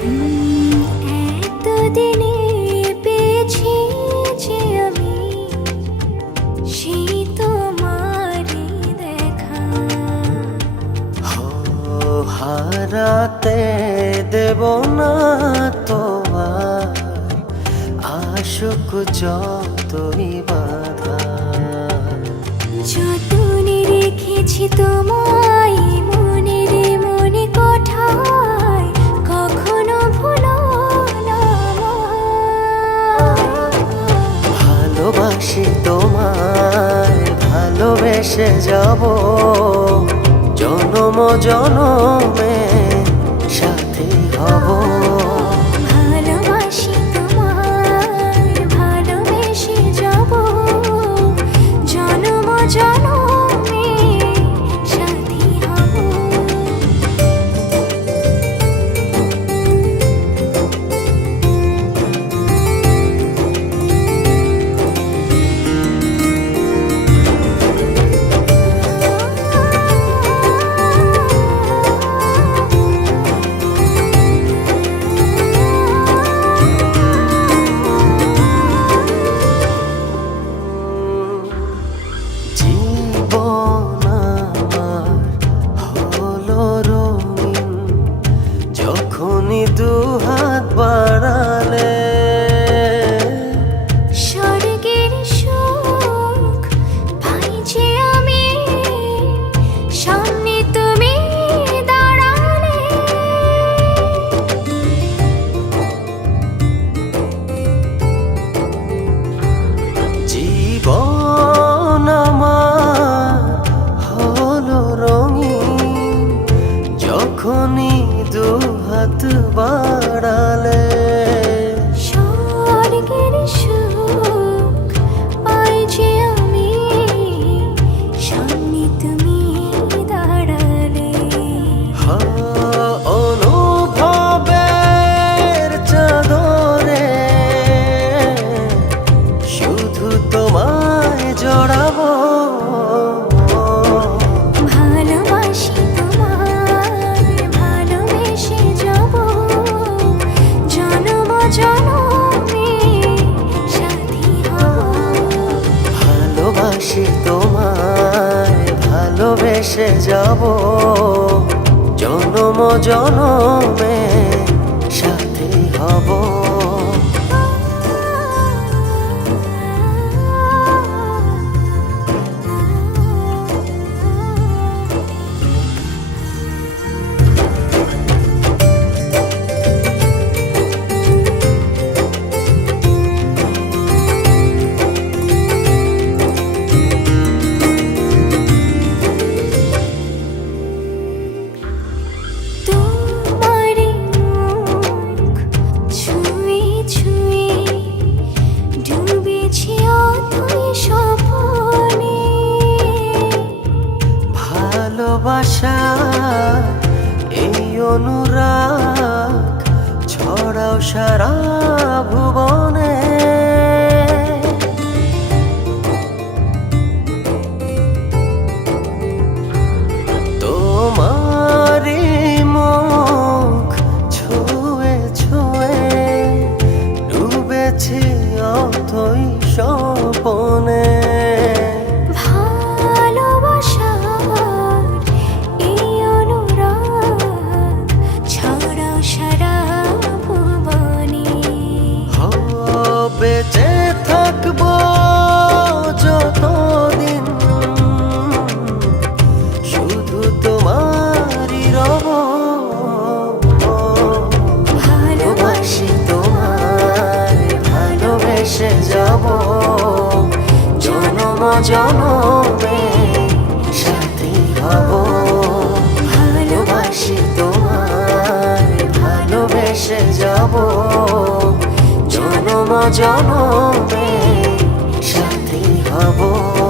এতদিনে পেয়েছি যে আমি সেই তোমারই দেখা। হারাতে দেব না তোমার আশুক যতই বাধা। যতনে রেখেছি তোমায় মনের মনে কোঠায়, কখনো ভুলো না আমায়। ভালোবাসি তোমায়, ভালোবেসে যাব জনম জনমে সাথী হব। ভালোবাসি তোমায়, ভালোবেসে যাব জনম জনমে সাথী হব। জীবন আমার হলো রঙিন যখনই দুহাত বাড়ালে। স্বর্গের সুখ পাই যে আমি সামনে তুমি দাঁড়ালে। জীবন আমার হলো রঙিন যখনই দুহাত বাড়ালে। স্বর্গের সুখ পাই যে আমি সামনে তুমি দাঁড়ালে। অনুভবের চাদরে শুধু তোমায় জড়াবো। ভালোবাসি তোমায়, ভালোবেসে যাব জনম জনমে সাথী হব। ভালোবাসি তোমায়, ভালোবেসে যাব জনম জনমে সাথী হব। তোমার মুখ ছুঁয়ে ছুঁয়ে ডুবেছি অথই স্বপ্নে। ভালোবাসা এই অনুরাগ ছড়াও সারা ভুবনে। তোমারই মুখ ছুঁয়ে ছুঁয়ে ডুবেছি অথই স্বপনে। ভালোবাসার এই অনুরাগ ছড়াও সারা ভুবনে। বেঁচে থাকবো যতদিন শুধু তোমারই রব। ভালোবাসি তোমায়, ভালোবেসে যাব জনম জনমে সাথী হব। ভালোবাসি তোমায়, ভালোবেসে যাব জনম জনমে সাথী হব।